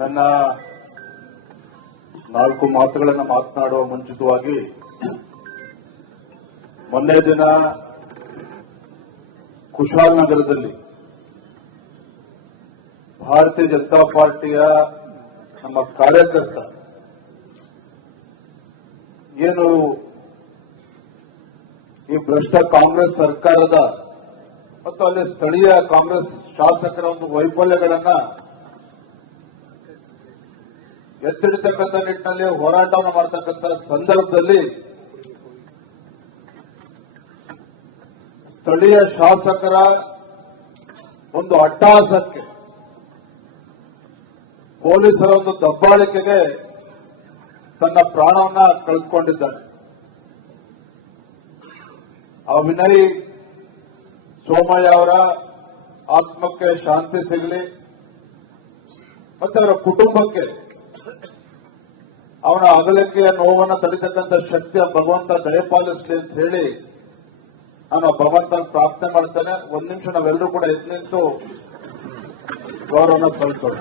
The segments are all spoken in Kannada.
ನನ್ನ ನಾಲ್ಕು ಮಾತುಗಳನ್ನು ಮಾತನಾಡುವ ಮುಂಚಿತವಾಗಿ ಮೊನ್ನೆ ದಿನ ಕುಶಾಲನಗರದಲ್ಲಿ ಭಾರತೀಯ ಜನತಾ ಪಾರ್ಟಿಯ ನಮ್ಮ ಕಾರ್ಯಕರ್ತ ಏನು ಈ ಭ್ರಷ್ಟ ಕಾಂಗ್ರೆಸ್ ಸರ್ಕಾರದ ಮತ್ತು ಅಲ್ಲಿ ಸ್ಥಳೀಯ ಕಾಂಗ್ರೆಸ್ ಶಾಸಕರ ಒಂದು ವೈಫಲ್ಯಗಳನ್ನ ಎತ್ತಿಡತಕ್ಕಂಥ ನಿಟ್ಟಿನಲ್ಲಿ ಹೋರಾಟವನ್ನು ಮಾಡತಕ್ಕಂಥ ಸಂದರ್ಭದಲ್ಲಿ ಸ್ಥಳೀಯ ಶಾಸಕರ ಒಂದು ಅಟ್ಟಹಾಸಕ್ಕೆ ಪೊಲೀಸರ ಒಂದು ದಬ್ಬಾಳಿಕೆಗೆ ತನ್ನ ಪ್ರಾಣವನ್ನ ಕಳೆದುಕೊಂಡಿದ್ದಾನೆ. ಆ ವಿನಯ್ ಸೋಮಯ್ಯ ಅವರ ಆತ್ಮಕ್ಕೆ ಶಾಂತಿ ಸಿಗಲಿ ಮತ್ತೆ ಅವರ ಕುಟುಂಬಕ್ಕೆ ಅವನ ಅಗಲಿಕೆಯ ನೋವನ್ನು ತಡಿತಕ್ಕಂಥ ಶಕ್ತಿಯ ಭಗವಂತ ದಯಪಾಲಿಸಲಿ ಅಂತ ಹೇಳಿ ನಾನು ಭಗವಂತನ ಪ್ರಾರ್ಥನೆ ಮಾಡ್ತೇನೆ. ಒಂದು ನಿಮಿಷ ನಾವೆಲ್ಲರೂ ಕೂಡ ಎದ್ದು ನಿಂತು ಗೌರವನ ಸಲ್ಲಿಸೋಣ.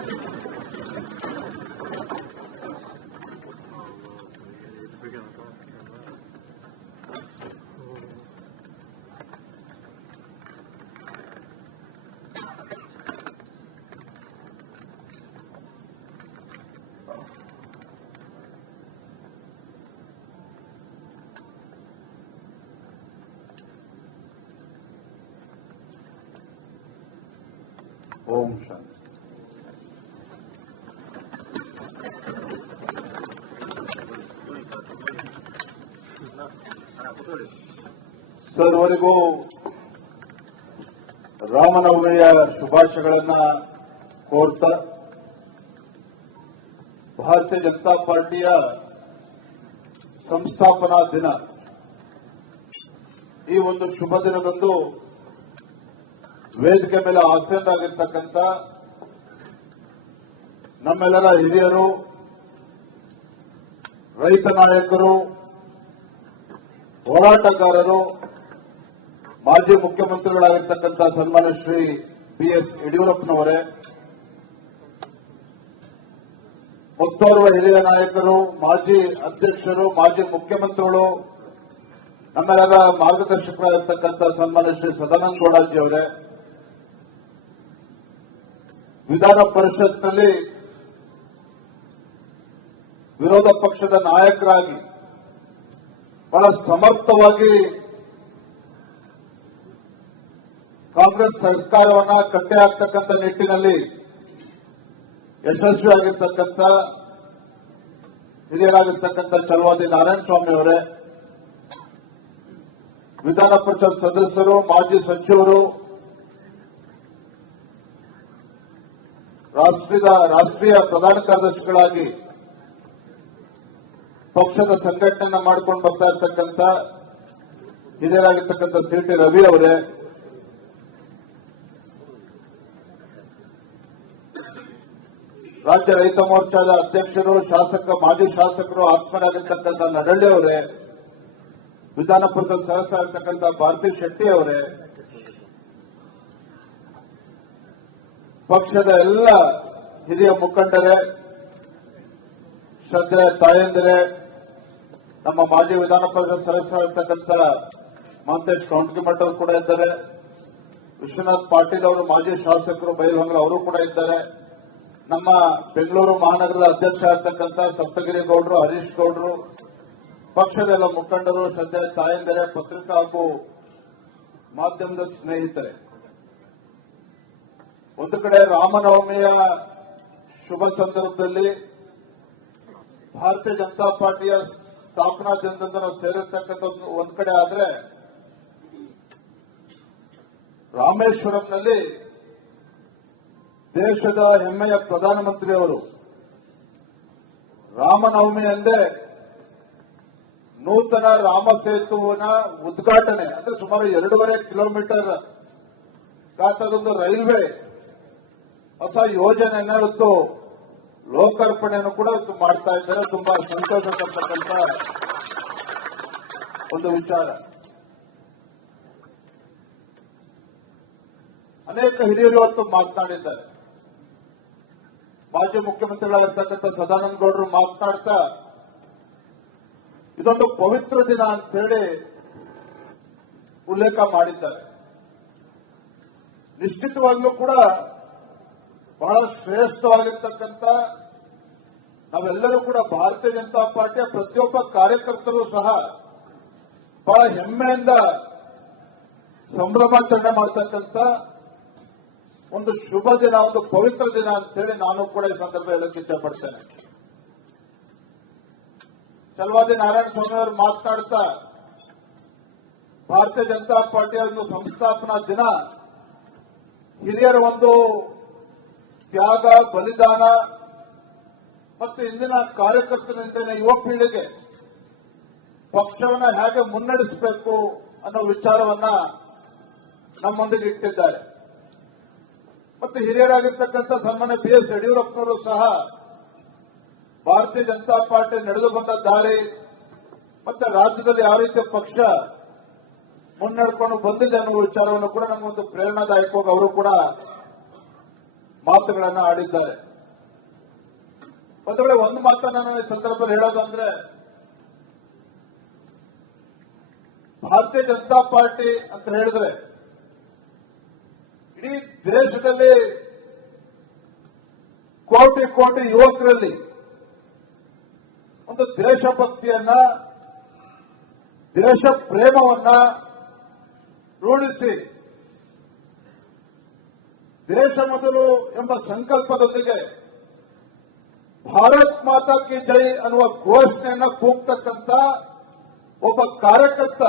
ಓಂ ಶಾಂತಿ. ಸರ್ವರಿಗೂ ರಾಮನವಮಿಯ ಶುಭಾಶಯಗಳನ್ನ ಕೋರ್ತಾ ಭಾರತೀಯ ಜನತಾ ಪಾರ್ಟಿಯ ಸಂಸ್ಥಾಪನಾ ದಿನ ಈ ಒಂದು ಶುಭ ದಿನದಂದು ವೇದಿಕೆ ಮೇಲೆ ಆಸೀನರಾಗಿರ್ತಕ್ಕಂಥ ನಮ್ಮೆಲ್ಲರ ಹಿರಿಯರು, ರೈತ ನಾಯಕರು, ಹೋರಾಟಗಾರರು, ಮಾಜಿ ಮುಖ್ಯಮಂತ್ರಿಗಳಾಗಿರ್ತಕ್ಕಂಥ ಸನ್ಮಾನ್ಯ ಶ್ರೀ ಬಿಎಸ್ ಯಡಿಯೂರಪ್ಪನವರೇ, ಮತ್ತೋರ್ವ ಹಿರಿಯ ನಾಯಕರು, ಮಾಜಿ ಅಧ್ಯಕ್ಷರು, ಮಾಜಿ ಮುಖ್ಯಮಂತ್ರಿಗಳು, ನಮ್ಮೆಲ್ಲರ ಮಾರ್ಗದರ್ಶಕರಾಗಿರ್ತಕ್ಕಂಥ ಸನ್ಮಾನ್ಯ ಶ್ರೀ ಸದಾನಂದ ಗೌಡಜಿ ಅವರೇ, ವಿಧಾನ ಪರಿಷತ್ನಲ್ಲಿ ವಿರೋಧ ಪಕ್ಷದ ನಾಯಕರಾಗಿ ಬಹಳ ಸಮರ್ಥವಾಗಿ ಕಾಂಗ್ರೆಸ್ ಸರ್ಕಾರವನ್ನ ಕಟ್ಟೆ ಹಾಕ್ತಕ್ಕಂಥ ನಿಟ್ಟಿನಲ್ಲಿ ಯಶಸ್ವಿಯಾಗಿರ್ತಕ್ಕಂಥ ಹಿರಿಯರಾಗಿರ್ತಕ್ಕಂಥ ಚಲವಾದಿ ನಾರಾಯಣ ಸ್ವಾಮಿ ಅವರೇ, ವಿಧಾನ ಪರಿಷತ್ ಸದಸ್ಯರು, ಮಾಜಿ ಸಚಿವರು, ರಾಷ್ಟ್ರೀಯ ಪ್ರಧಾನ ಕಾರ್ಯದರ್ಶಿಗಳಾಗಿ ಪಕ್ಷದ ಸಂಘಟನೆಯನ್ನ ಮಾಡಿಕೊಂಡು ಬರ್ತಾ ಇರ್ತಕ್ಕಂಥ ಹಿರಿಯರಾಗಿರ್ತಕ್ಕಂಥ ಸಿಟಿ ರವಿ ಅವರೇ, ರಾಜ್ಯ ರೈತ ಮೋರ್ಚಾದ ಅಧ್ಯಕ್ಷರು, ಮಾಜಿ ಶಾಸಕರು, ಆತ್ಮರಾಗಿರ್ತಕ್ಕಂಥ ನಡಳ್ಳಿ ಅವರೇ, ವಿಧಾನ ಪರಿಷತ್ ಸದಸ್ಯ ಆಗಿರ್ತಕ್ಕಂಥ ಭಾರತಿ ಶೆಟ್ಟಿ ಅವರೇ, ಪಕ್ಷದ ಎಲ್ಲ ಹಿರಿಯ ಮುಖಂಡರೇ, ಶ್ರದ್ಧೆ ತಾಯಂದಿರೇ, ನಮ್ಮ ಮಾಜಿ ವಿಧಾನ ಪರಿಷತ್ ಸದಸ್ಯರಾಗಿರ್ತಕ್ಕಂಥ ಮಹಂತೇಶ್ ಕೌಂಟಗಿಮಠ್ ಅವರು ಕೂಡ ಇದ್ದಾರೆ, ವಿಶ್ವನಾಥ್ ಪಾಟೀಲ್ ಅವರು ಮಾಜಿ ಶಾಸಕರು ಬೈಲಹೊಂಗಲ ಅವರು ಕೂಡ ಇದ್ದಾರೆ, ನಮ್ಮ ಬೆಂಗಳೂರು ಮಹಾನಗರದ ಅಧ್ಯಕ್ಷ ಆಗಿರ್ತಕ್ಕಂಥ ಸಪ್ತಗಿರಿ ಗೌಡರು, ಹರೀಶ್ ಗೌಡರು, ಪಕ್ಷದ ಎಲ್ಲ ಮುಖಂಡರು, ಶ್ರದ್ಧೆ ತಾಯಂದಿರೇ, ಪತ್ರಿಕಾ ಹಾಗೂ ಮಾಧ್ಯಮದ ಸ್ನೇಹಿತರೆ, ಒಂದು ಕಡೆ ರಾಮನವಮಿಯ ಶುಭ ಸಂದರ್ಭದಲ್ಲಿ ಭಾರತೀಯ ಜನತಾ ಪಾರ್ಟಿಯ ಸ್ಥಾಪನಾ ದಿನದಂದು ನಾವು ಸೇರಿರ್ತಕ್ಕಂಥ ಒಂದು ಕಡೆ ಆದ್ರೆ, ರಾಮೇಶ್ವರಂನಲ್ಲಿ ದೇಶದ ಹೆಮ್ಮೆಯ ಪ್ರಧಾನಮಂತ್ರಿಯವರು ರಾಮನವಮಿ ಎಂದೇ ನೂತನ ರಾಮ ಸೇತುವಿನ ಉದ್ಘಾಟನೆ, ಅಂದ್ರೆ ಸುಮಾರು 2.5 ಕಿಲೋಮೀಟರ್ ಗಾತ್ರದೊಂದು ರೈಲ್ವೆ ಹೊಸ ಯೋಜನೆಯನ್ನ ಇವತ್ತು ಲೋಕಾರ್ಪಣೆಯನ್ನು ಕೂಡ ಇವತ್ತು ಮಾಡ್ತಾ ಇದ್ದಾರೆ. ತುಂಬಾ ಸಂತೋಷ ತರ್ತಕ್ಕಂಥ ಒಂದು ವಿಚಾರ. ಅನೇಕ ಹಿರಿಯರು ಇವತ್ತು ಮಾತನಾಡಿದ್ದಾರೆ. ಮಾಜಿ ಮುಖ್ಯಮಂತ್ರಿಗಳಾಗಿರ್ತಕ್ಕಂಥ ಸದಾನಂದ ಗೌಡರು ಮಾತನಾಡ್ತಾ ಇದೊಂದು ಪವಿತ್ರ ದಿನ ಅಂತ ಹೇಳಿ ಉಲ್ಲೇಖ ಮಾಡಿದ್ದಾರೆ. ನಿಶ್ಚಿತವಾಗ್ಲೂ ಕೂಡ ಬಹಳ ಶ್ರೇಷ್ಠವಾಗಿರ್ತಕ್ಕಂಥ ನಾವೆಲ್ಲರೂ ಕೂಡ ಭಾರತೀಯ ಜನತಾ ಪಾರ್ಟಿಯ ಪ್ರತಿಯೊಬ್ಬ ಕಾರ್ಯಕರ್ತರು ಸಹ ಬಹಳ ಹೆಮ್ಮೆಯಿಂದ ಸಂಭ್ರಮಾಚರಣೆ ಮಾಡತಕ್ಕಂಥ ಒಂದು ಶುಭ ದಿನ, ಒಂದು ಪವಿತ್ರ ದಿನ ಅಂತ ಹೇಳಿ ನಾನು ಕೂಡ ಈ ಸಂದರ್ಭ ಹೇಳಕ್ಕೆ ಇಷ್ಟಪಡ್ತೇನೆ. ಚಲವಾದಿ ನಾರಾಯಣ ಸ್ವಾಮಿ ಅವರು ಮಾತನಾಡ್ತಾ ಭಾರತೀಯ ಜನತಾ ಪಾರ್ಟಿಯ ಒಂದು ಸಂಸ್ಥಾಪನಾ ದಿನ ಹಿರಿಯರ ಒಂದು ತ್ಯಾಗ, ಬಲಿದಾನ ಮತ್ತು ಇಂದಿನ ಕಾರ್ಯಕರ್ತರಿಂದ ಯುವ ಪೀಳಿಗೆ ಪಕ್ಷವನ್ನ ಹೇಗೆ ಮುನ್ನಡೆಸಬೇಕು ಅನ್ನೋ ವಿಚಾರವನ್ನ ನಮ್ಮೊಂದಿಗೆ ಇಟ್ಟಿದ್ದಾರೆ. ಮತ್ತು ಹಿರಿಯರಾಗಿರ್ತಕ್ಕಂಥ ಸನ್ಮಾನ್ಯ ಬಿ.ಎಸ್. ಯಡಿಯೂರಪ್ಪನವರು ಸಹ ಭಾರತೀಯ ಜನತಾ ಪಾರ್ಟಿ ನಡೆದು ಬಂದ ದಾರಿ ಮತ್ತೆ ರಾಜ್ಯದಲ್ಲಿ ಯಾವ ರೀತಿಯ ಪಕ್ಷ ಮುನ್ನಡೆಕೊಂಡು ಬಂದಿದೆ ಅನ್ನುವ ವಿಚಾರವನ್ನು ಕೂಡ ನಮಗೊಂದು ಪ್ರೇರಣಾದಾಯಕವಾಗಿ ಅವರು ಕೂಡ ಮಾತುಗಳನ್ನು ಆಡಿದ್ದಾರೆ. ಒಂದು ವೇಳೆ ಒಂದು ಮಾತನ್ನ ನಾನು ಈ ಸಂದರ್ಭದಲ್ಲಿ ಹೇಳೋದಂದ್ರೆ, ಭಾರತೀಯ ಜನತಾ ಪಾರ್ಟಿ ಅಂತ ಹೇಳಿದ್ರೆ ಇಡೀ ದೇಶದಲ್ಲಿ ಕೋಟಿ ಕೋಟಿ ಯುವಕರಲ್ಲಿ ಒಂದು ದೇಶಭಕ್ತಿಯನ್ನ, ದೇಶ ಪ್ರೇಮವನ್ನ ರೂಢಿಸಿ ದೇಶ ಮೊದಲು ಎಂಬ ಸಂಕಲ್ಪದೊಂದಿಗೆ ಭಾರತ್ ಮಾತಾ ಕಿ ಜೈ ಅನ್ನುವ ಘೋಷಣೆಯನ್ನ ಕೂಗ್ತಕ್ಕಂಥ ಒಬ್ಬ ಕಾರ್ಯಕರ್ತ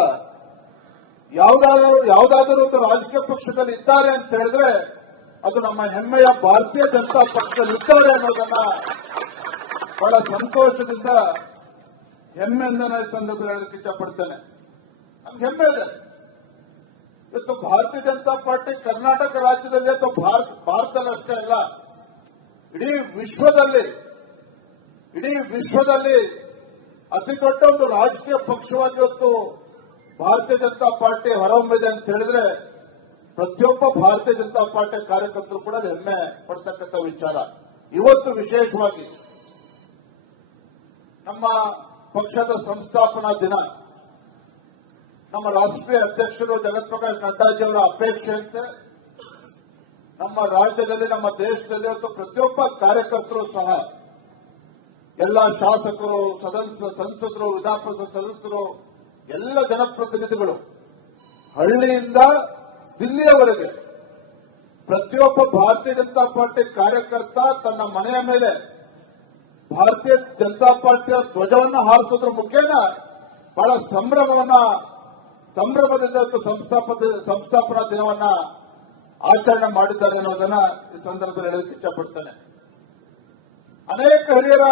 ಯಾವುದಾದರೂ ಒಂದು ರಾಜಕೀಯ ಪಕ್ಷದಲ್ಲಿ ಇದ್ದಾರೆ ಅಂತ ಹೇಳಿದ್ರೆ ಅದು ನಮ್ಮ ಹೆಮ್ಮೆಯ ಭಾರತೀಯ ಜನತಾ ಪಕ್ಷದಲ್ಲಿ ಇದ್ದಾರೆ ಅನ್ನೋದನ್ನ ಬಹಳ ಸಂತೋಷದಿಂದ ಹೆಮ್ಮೆಯಿಂದ ನಾನು ಈ ಸಂದರ್ಭದಲ್ಲಿ ಹೇಳಕ್ಕೆ ಇಷ್ಟಪಡ್ತೇನೆ. ನಮ್ಗೆ ಹೆಮ್ಮೆ ಇದೆ. ಇವತ್ತು ಭಾರತೀಯ ಜನತಾ ಪಾರ್ಟಿ ಕರ್ನಾಟಕ ರಾಜ್ಯದಲ್ಲಿ ಅಥವಾ ಭಾರತದಲ್ಲಿ ಅಷ್ಟೇ ಅಲ್ಲ, ಇಡೀ ವಿಶ್ವದಲ್ಲಿ ಅತಿ ದೊಡ್ಡ ಒಂದು ರಾಜಕೀಯ ಪಕ್ಷವಾಗಿ ಇವತ್ತು ಭಾರತೀಯ ಜನತಾ ಪಾರ್ಟಿ ಹೊರಹೊಮ್ಮಿದೆ ಅಂತ ಹೇಳಿದ್ರೆ ಪ್ರತಿಯೊಬ್ಬ ಭಾರತೀಯ ಜನತಾ ಪಾರ್ಟಿ ಕಾರ್ಯಕರ್ತರು ಕೂಡ ಹೆಮ್ಮೆ ಪಡ್ತಕ್ಕಂಥ ವಿಚಾರ. ಇವತ್ತು ವಿಶೇಷವಾಗಿ ನಮ್ಮ ಪಕ್ಷದ ಸಂಸ್ಥಾಪನಾ ದಿನ, ನಮ್ಮ ರಾಷ್ಟ್ರೀಯ ಅಧ್ಯಕ್ಷರು ಜಗತ್ ಪ್ರಕಾಶ್ ನಡ್ಡಾಜಿಯವರ ಅಪೇಕ್ಷೆಯಂತೆ ನಮ್ಮ ರಾಜ್ಯದಲ್ಲಿ, ನಮ್ಮ ದೇಶದಲ್ಲಿ ಇವತ್ತು ಪ್ರತಿಯೊಬ್ಬ ಕಾರ್ಯಕರ್ತರು ಸಹ, ಎಲ್ಲ ಶಾಸಕರು, ಸಂಸದರು, ವಿಧಾನ ಪರಿಷತ್ ಸದಸ್ಯರು, ಎಲ್ಲ ಜನಪ್ರತಿನಿಧಿಗಳು ಹಳ್ಳಿಯಿಂದ ದಿಲ್ಲಿಯವರೆಗೆ ಪ್ರತಿಯೊಬ್ಬ ಭಾರತೀಯ ಜನತಾ ಪಾರ್ಟಿ ಕಾರ್ಯಕರ್ತ ತನ್ನ ಮನೆಯ ಮೇಲೆ ಭಾರತೀಯ ಜನತಾ ಪಾರ್ಟಿಯ ಧ್ವಜವನ್ನು ಹಾರಿಸೋದ್ರ ಮುಖೇನ ಬಹಳ ಸಂಭ್ರಮದಿಂದ ಸಂಸ್ಥಾಪನಾ ದಿನವನ್ನ ಆಚರಣೆ ಮಾಡಿದ್ದಾರೆ ಅನ್ನೋದನ್ನ ಈ ಸಂದರ್ಭದಲ್ಲಿ ಹೇಳಲಿಕ್ಕೆ ಇಷ್ಟಪಡ್ತೇನೆ. ಅನೇಕ ಹಿರಿಯರ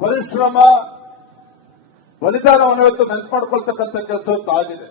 ಪರಿಶ್ರಮ, ಬಲಿದಾನವನ್ನು ಇವತ್ತು ನೆನಪು ಮಾಡಿಕೊಳ್ತಕ್ಕಂಥ ಕೆಲಸ ಆಗಿದೆ.